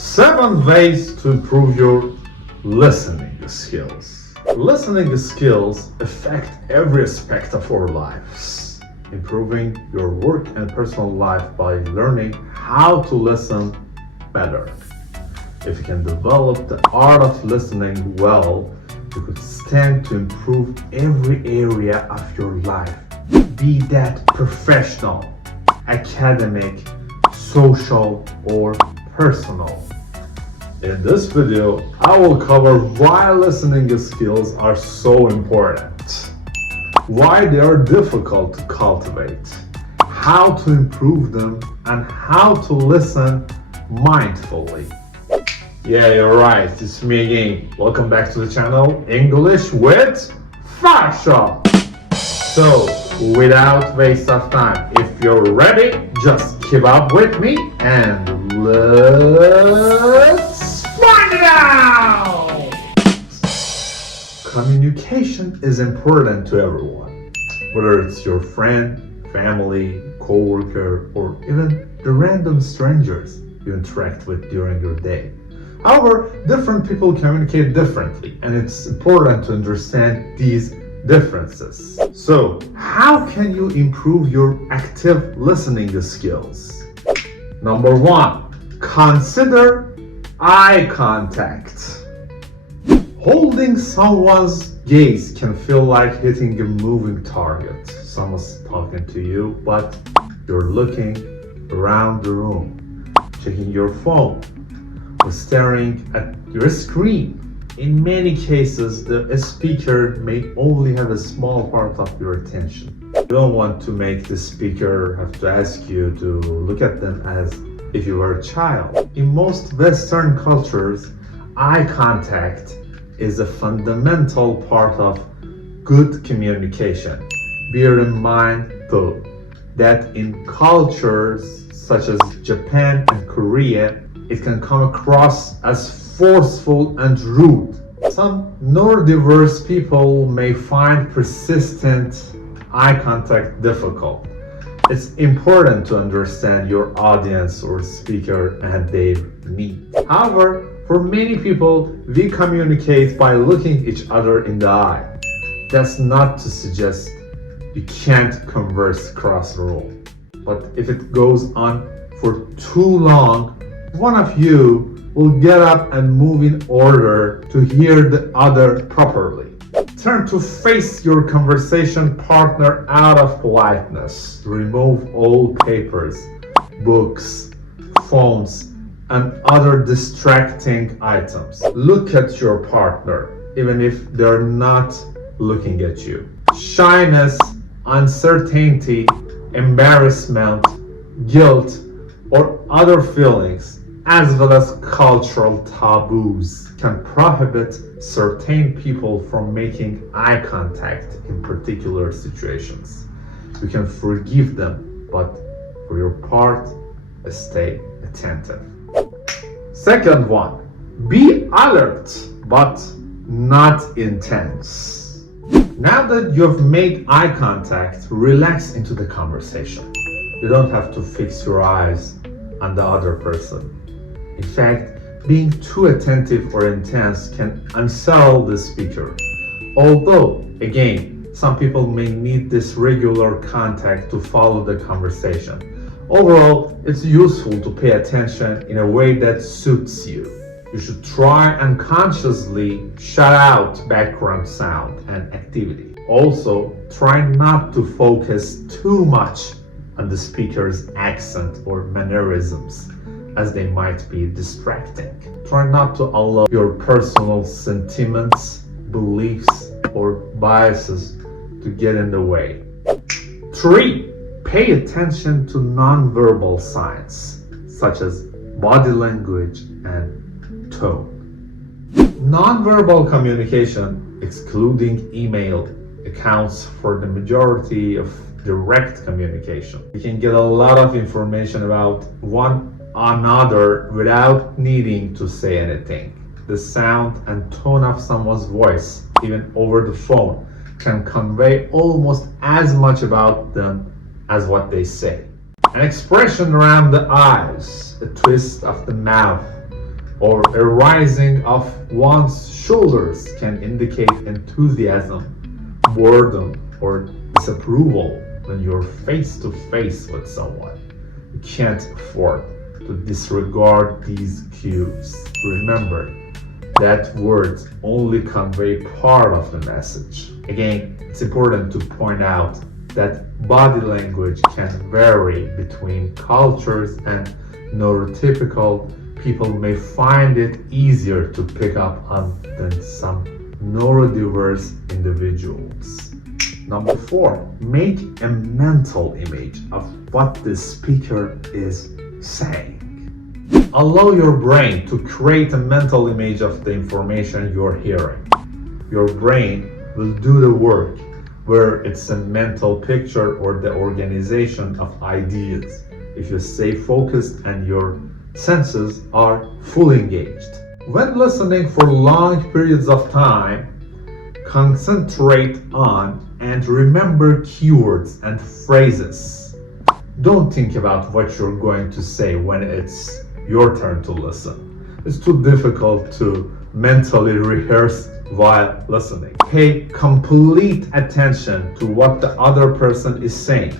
7 ways to improve your listening skills. Listening skills affect every aspect of our lives. Improving your work and personal life by learning how to listen better. If you can develop the art of listening well, you could stand to improve every area of your life. Be that professional, academic, social, or personal. In this video, I will cover why listening skills are so important, why they are difficult to cultivate, how to improve them, and how to listen mindfully. Yeah, you're right, it's me again. Welcome back to the channel, English with Fasha. So, without waste of time, if you're ready, just keep up with me and let's find it out! Communication is important to everyone, whether it's your friend, family, coworker, or even the random strangers you interact with during your day. However, different people communicate differently, and it's important to understand these differences. So, how can you improve your active listening skills? Number 1, consider eye contact. Holding someone's gaze can feel like hitting a moving target. Someone's talking to you, but you're looking around the room, checking your phone, or staring at your screen. In many cases, the speaker may only have a small part of your attention. You don't want to make the speaker have to ask you to look at them as if you were a child. In most Western cultures, eye contact is a fundamental part of good communication. Bear in mind, though, that in cultures such as Japan and Korea, it can come across as forceful and rude. Some neurodiverse people may find persistent eye contact difficult. It's important to understand your audience or speaker and their needs. However, for many people, we communicate by looking each other in the eye. That's not to suggest you can't converse across the room. But if it goes on for too long, one of you will get up and move in order to hear the other properly. Turn to face your conversation partner out of politeness. Remove all papers, books, phones, and other distracting items. Look at your partner, even if they're not looking at you. Shyness, uncertainty, embarrassment, guilt, or other feelings, as well as cultural taboos, can prohibit certain people from making eye contact in particular situations. You can forgive them, but for your part, stay attentive. Second one, be alert, but not intense. Now that you've made eye contact, relax into the conversation. You don't have to fix your eyes on the other person. In fact, being too attentive or intense can unsettle the speaker. Although, again, some people may need this regular contact to follow the conversation. Overall, it's useful to pay attention in a way that suits you. You should try and consciously shut out background sound and activity. Also, try not to focus too much on the speaker's accent or mannerisms, as they might be distracting. Try not to allow your personal sentiments, beliefs, or biases to get in the way. 3. Pay attention to non-verbal signs, such as body language and tone. Non-verbal communication, excluding email, accounts for the majority of direct communication. You can get a lot of information about one another without needing to say anything. The sound and tone of someone's voice, even over the phone, can convey almost as much about them as what they say. An expression around the eyes, a twist of the mouth, or a rising of one's shoulders can indicate enthusiasm, boredom, or disapproval when you're face to face with someone. You can't afford to disregard these cues. Remember that words only convey part of the message. Again, it's important to point out that body language can vary between cultures, and neurotypical people may find it easier to pick up on than some neurodiverse individuals. Number 4, make a mental image of what the speaker is saying. Allow your brain to create a mental image of the information you're hearing. Your brain will do the work, where it's a mental picture or the organization of ideas, if you stay focused and your senses are fully engaged. When listening for long periods of time, concentrate on and remember keywords and phrases. Don't think about what you're going to say when it's your turn to listen. It's too difficult to mentally rehearse while listening. Pay complete attention to what the other person is saying.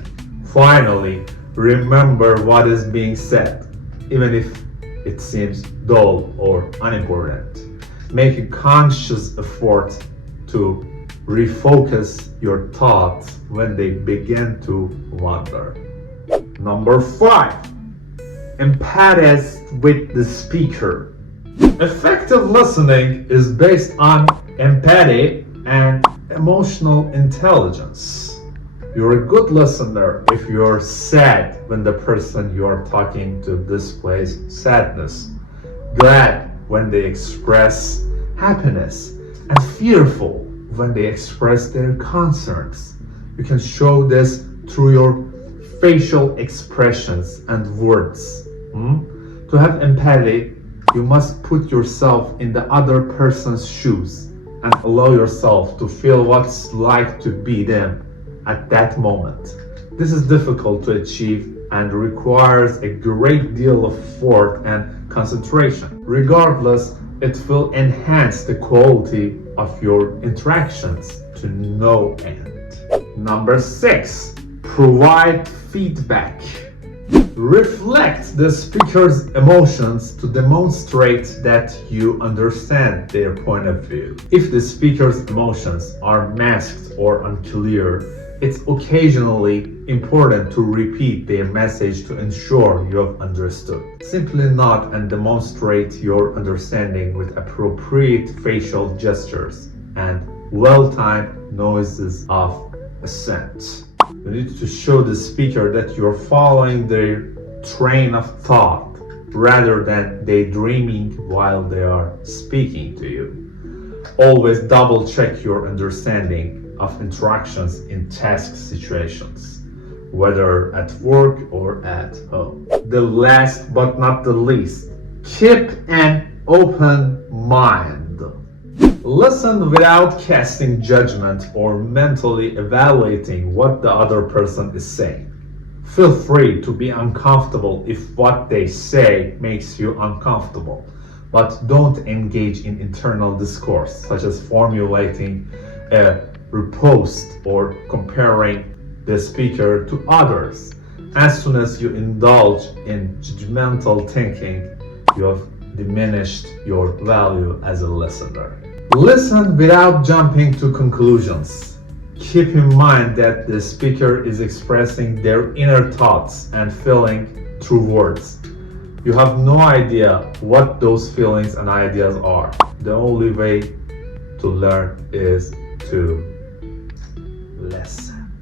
Finally, remember what is being said, even if it seems dull or unimportant. Make a conscious effort to refocus your thoughts when they begin to wander. Number 5, empathize with the speaker. Effective listening is based on empathy and emotional intelligence. You're a good listener if you're sad when the person you're talking to displays sadness, glad when they express happiness, and fearful when they express their concerns. You can show this through your facial expressions and words. To have empathy, you must put yourself in the other person's shoes and allow yourself to feel what's like to be them at that moment. This is difficult to achieve and requires a great deal of effort and concentration. Regardless, it will enhance the quality of your interactions to no end. Number 6, provide feedback. Reflect the speaker's emotions to demonstrate that you understand their point of view. If the speaker's emotions are masked or unclear, it's occasionally important to repeat their message to ensure you have understood. Simply nod and demonstrate your understanding with appropriate facial gestures and well-timed noises of assent. You need to show the speaker that you're following their train of thought rather than daydreaming while they are speaking to you. Always double check your understanding of interactions in task situations, whether at work or at home. The last but not the least, keep an open mind. Listen without casting judgment or mentally evaluating what the other person is saying. Feel free to be uncomfortable if what they say makes you uncomfortable, but don't engage in internal discourse, such as formulating a riposte or comparing the speaker to others. As soon as you indulge in judgmental thinking, you have diminished your value as a listener. Listen without jumping to conclusions. Keep in mind that the speaker is expressing their inner thoughts and feeling through words. You have no idea what those feelings and ideas are. The only way to learn is to listen.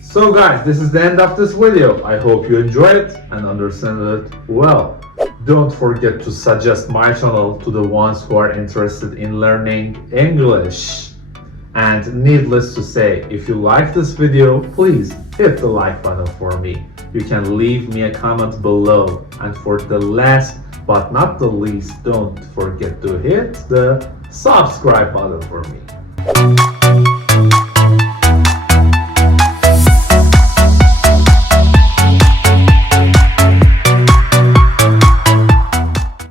So guys, this is the end of this video. I hope you enjoyed it and understand it well. Don't forget to suggest my channel to the ones who are interested in learning English. And needless to say, if you like this video, please hit the like button for me. You can leave me a comment below. And for the last but not the least, don't forget to hit the subscribe button for me.